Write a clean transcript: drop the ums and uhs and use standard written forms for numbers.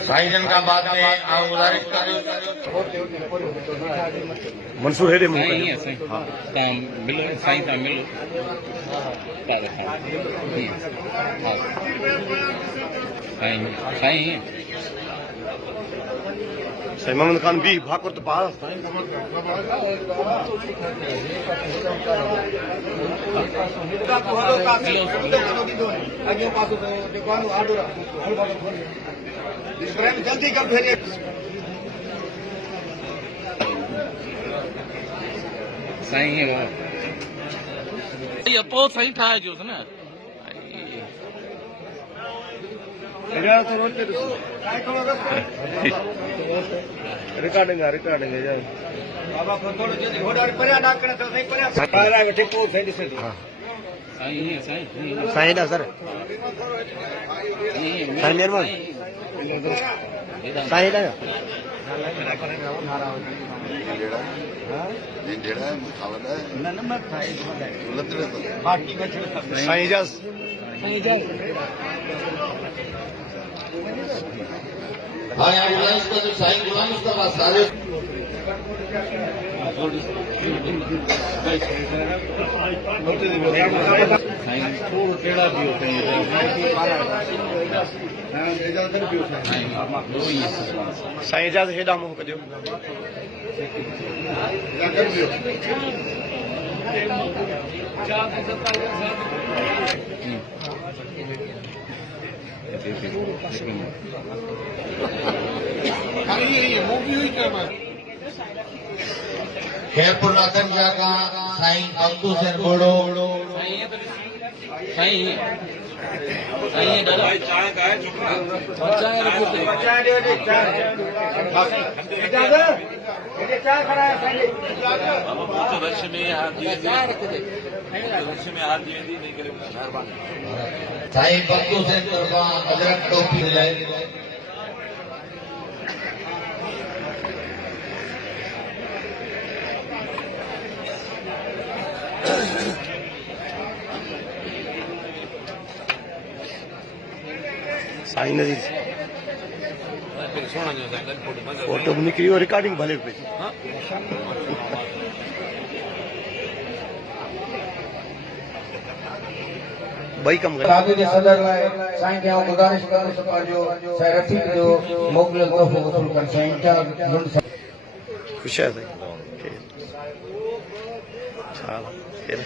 साईं जन का बाद में गुजारिश कर मंसूर है मिलो साईं ता मिलो साईं साईं मोहम्मद खान भी भाकुर तो पास जल्दी कर भेजे साईं है ये पोइ साईं ठाहे जो न रिकॉर्डिंग रिकॉर्डिंग है बाबा को थोड़ो जल्दी घोड़ा परिया डाकण तो सही परिया पारा वेठे को सही दिसे साईं है साईं ना सर साईं मेहरबान साईं ना साईं जा हाँ यहाँ गुलाम का जो साईं गुलाम मुस्तफा सारे साईं थोड़ो टेढ़ा भी होते हैं साईं जा हेॾा मुंहुं कजो खैरपुर नाथन जा का साईं अब्दू सेन बोड़ो साईं दादा चाय का है छोकरा चाय दे चाय चाय खड़ा है साईं तो रश में हाथ दिए रश में हाथ दिए नहीं करे मेहरबानी साईं अब्दू सेन बोड़ो अजरक टोपी दिलाई साईं नदी फोटो निकली और रिकॉर्डिंग भले पे भाई कम काबी के सदर लाए साईं के गुजारिश करो सका जो रफीक जो मोकल तोहफो वसूल कर साईं जा खुश है साईं चलो